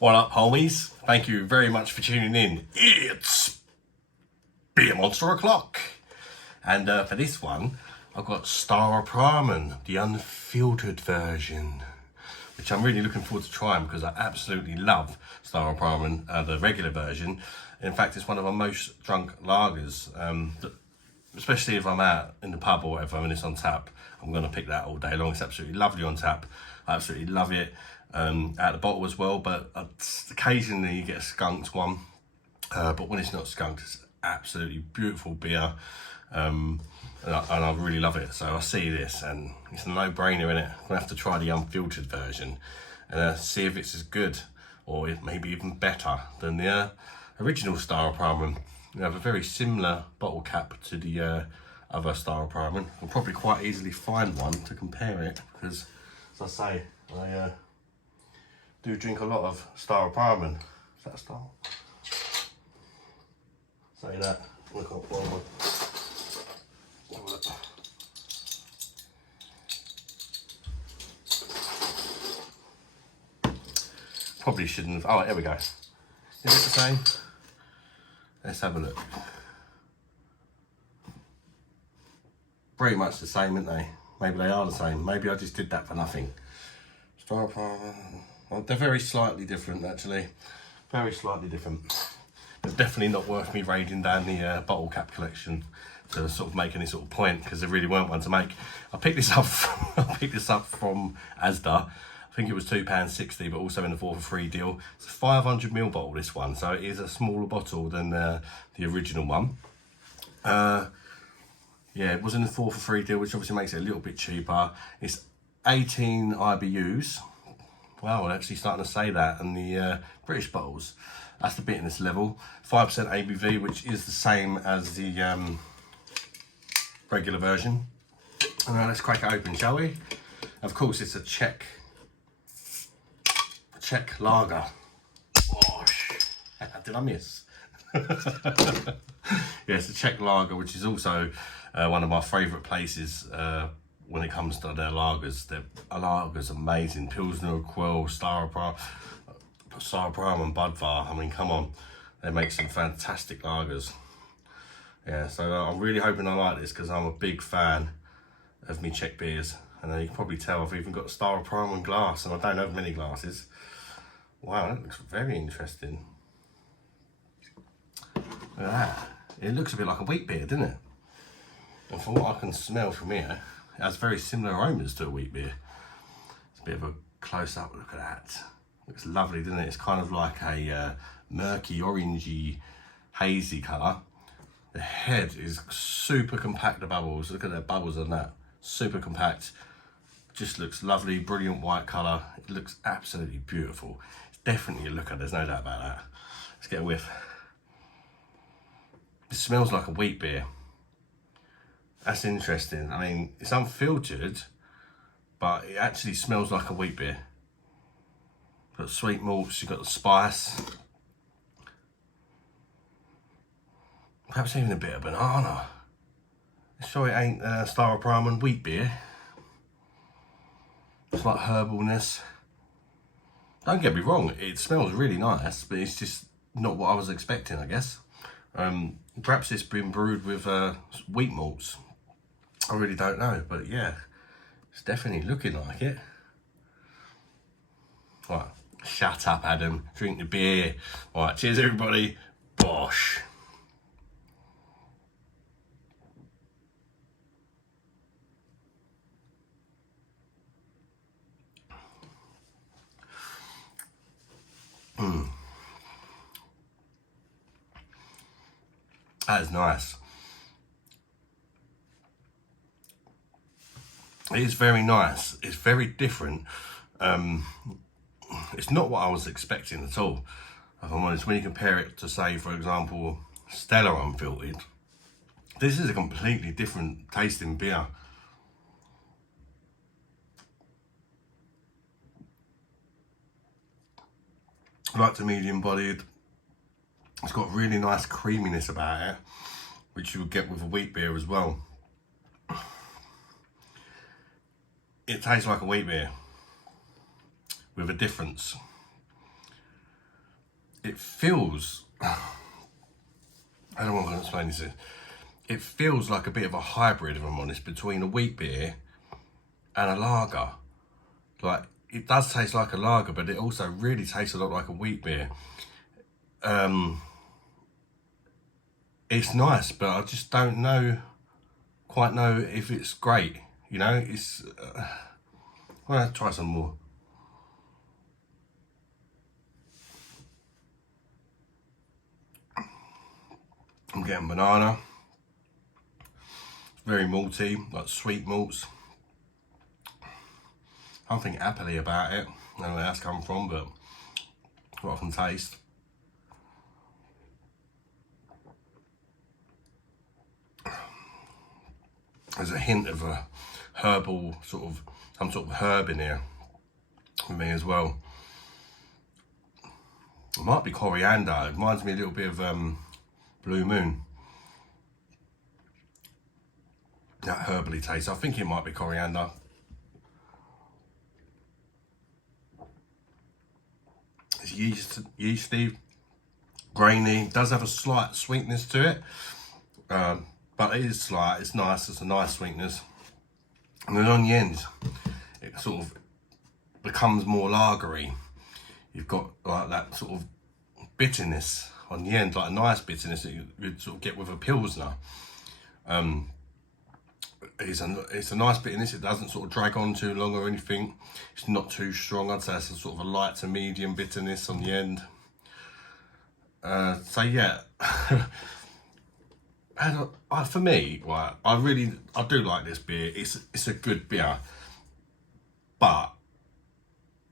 What up, homies? Thank you very much for tuning in. It's Beer Monster O'Clock. And for this one, I've got Staropramen, the unfiltered version, which I'm really looking forward to trying because I absolutely love Staropramen, the regular version. In fact, it's one of my most drunk lagers, especially if I'm out in the pub or whatever and it's on tap. I'm going to pick that all day long. It's absolutely lovely on tap. I absolutely love it. Out the bottle as well, but occasionally you get a skunked one, but when it's not skunked, it's absolutely beautiful beer, and I really love it. So I see this and it's a no-brainer, innit? I'm gonna have to try the unfiltered version and see if it's as good or maybe even better than the original Staropramen. You have a very similar bottle cap to the other Staropramen. I'll probably quite easily find one to compare it because, as I say, I do drink a lot of Staropramen. Is that a star? Say that. Look up one. Probably shouldn't have. Oh, here we go. Is it the same? Let's have a look. Pretty much the same, aren't they? Maybe they are the same. Maybe I just did that for nothing. Staropramen. Well, they're very slightly different, actually. Very slightly different. They're definitely not worth me raiding down the bottle cap collection to sort of make any sort of point, because there really weren't one to make. I picked this up. I picked this up from Asda. I think it was £2.60, but also in the 4 for 3 deal. It's a 500ml bottle, this one, so it is a smaller bottle than the original one. Yeah, it was in the 4 for 3 deal, which obviously makes it a little bit cheaper. It's 18 IBUs. Wow, we're actually starting to say that. And the British bottles, that's the bitterness level. 5% ABV, which is the same as the regular version. And now let's crack it open, shall we? Of course, it's a Czech lager. Oh, did I miss? Yeah, it's a Czech lager, which is also one of my favourite places when it comes to their lagers. Their lager's amazing. Pilsner, Quell, Staropramen and Budvar. I mean, come on. They make some fantastic lagers. Yeah, so I'm really hoping I like this because I'm a big fan of me Czech beers. And you can probably tell I've even got a Staropramen glass, and I don't have many glasses. Wow, that looks very interesting. Look at that. It looks a bit like a wheat beer, doesn't it? And from what I can smell from here, it has very similar aromas to a wheat beer. It's a bit of a close-up look at that. Looks lovely, doesn't it? It's kind of like a murky, orangey, hazy colour. The head is super compact, the bubbles. Look at the bubbles on that. Super compact. Just looks lovely, brilliant white colour. It looks absolutely beautiful. It's definitely a looker, there's no doubt about that. Let's get a whiff. It smells like a wheat beer. That's interesting. I mean, it's unfiltered, but it actually smells like a wheat beer. Got sweet malts, you've got the spice. Perhaps even a bit of banana. Sure it ain't Staropramen wheat beer. It's like herbalness. Don't get me wrong, it smells really nice, but it's just not what I was expecting, I guess. Perhaps it's been brewed with wheat malts. I really don't know, but yeah, it's definitely looking like it. Right, shut up, Adam. Drink the beer. All right, cheers, everybody. Bosh. That is nice. It is very nice. It's very different. It's not what I was expecting at all. If I'm honest, when you compare it to, say, for example, Stella Unfiltered, this is a completely different tasting beer. I like the medium bodied. It's got really nice creaminess about it, which you would get with a wheat beer as well. It tastes like a wheat beer with a difference. it feels, I don't know what I'm going to explain this. It feels like a bit of a hybrid, if I'm honest, between a wheat beer and a lager. Like, it does taste like a lager, but it also really tastes a lot like a wheat beer. It's nice, but I just don't quite know if it's great. You know, it's, I'm gonna try some more. I'm getting banana. It's very malty, like sweet malts. I don't think appley about it. I don't know where that's come from, but what I can taste. There's a hint of a herbal some sort of herb in here for me as well. It might be coriander. It reminds me a little bit of Blue Moon. That herbally taste. I think it might be coriander. It's yeasty, grainy. It does have a slight sweetness to it, but it is slight. It's nice. It's a nice sweetness. And then on the end, it sort of becomes more lagery. You've got like that sort of bitterness on the end, like a nice bitterness that you'd sort of get with a Pilsner. It's a nice bitterness. It doesn't sort of drag on too long or anything. It's not too strong. I'd say it's a sort of a light to medium bitterness on the end. So yeah, and for me, right, I do like this beer. It's a good beer, but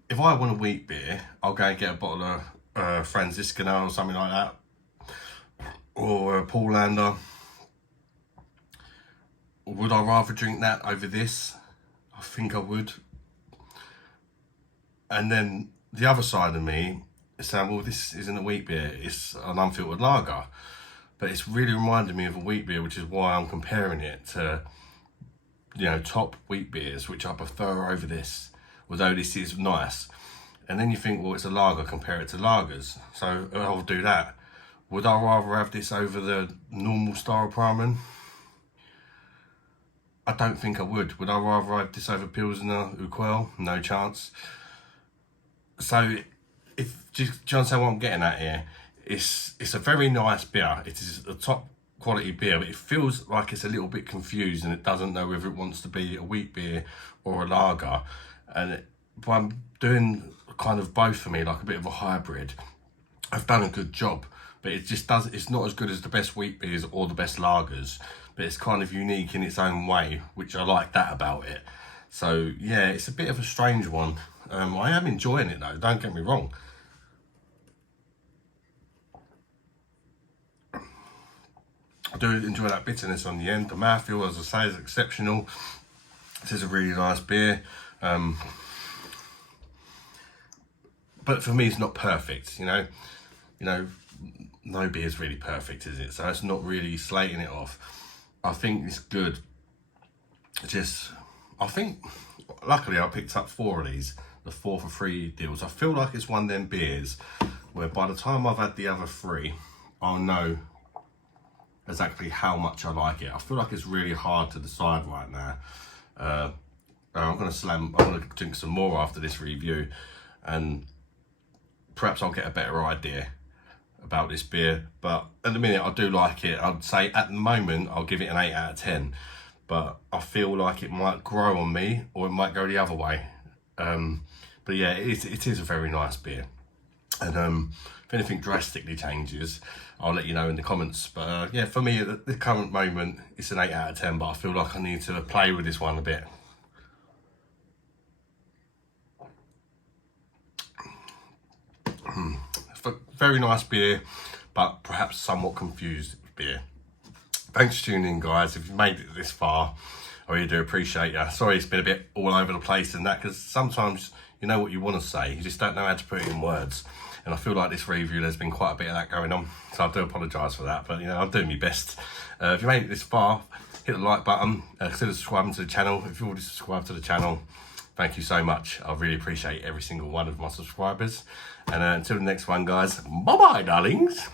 if I want a wheat beer, I'll go and get a bottle of Franziskaner or something like that, or a Paulander. Would I rather drink that over this? I think I would. And then the other side of me is saying, well, this isn't a wheat beer, it's an unfiltered lager. But it's really reminded me of a wheat beer, which is why I'm comparing it to, you know, top wheat beers, which I prefer over this, although this is nice. And then you think, well, it's a lager, compare it to lagers. So I'll do that. Would I rather have this over the normal Staropramen? I don't think I would. Would I rather have this over Pilsner Urquell? No chance. So, do you understand what I'm getting at here? It's a very nice beer. It is a top quality beer, but it feels like it's a little bit confused and it doesn't know whether it wants to be a wheat beer or a lager. And by doing kind of both for me, like a bit of a hybrid, I've done a good job. But it just doesn't. It's not as good as the best wheat beers or the best lagers. But it's kind of unique in its own way, which I like that about it. So yeah, it's a bit of a strange one. I am enjoying it though, don't get me wrong. I do enjoy that bitterness on the end. The mouthfeel, as I say, is exceptional. This is a really nice beer. But for me, it's not perfect, you know, no beer is really perfect, is it? So it's not really slating it off. I think it's good. I think, luckily I picked up 4 of these, the 4 for 3 deals. I feel like it's one of them beers where by the time I've had the other 3, I'll know exactly how much I like it. I feel like it's really hard to decide right now. I'm gonna drink some more after this review, and perhaps I'll get a better idea about this beer. But at the minute, I do like it. I'd say at the moment, I'll give it an 8 out of 10. But I feel like it might grow on me, or it might go the other way. But yeah, it is a very nice beer. And if anything drastically changes, I'll let you know in the comments. But yeah, for me at the current moment, it's an 8 out of 10. But I feel like I need to play with this one a bit. Very nice beer, but perhaps somewhat confused beer. Thanks for tuning in, guys. If you've made it this far, I really do appreciate you. Sorry it's been a bit all over the place and that, because sometimes you know what you want to say, you just don't know how to put it in words. And I feel like this review, there's been quite a bit of that going on, so I do apologise for that, but you know, I'm doing my best. If you made it this far, hit the like button, consider subscribing to the channel. If you've already subscribed to the channel, thank you so much. I really appreciate every single one of my subscribers. And until the next one, guys, bye-bye, darlings.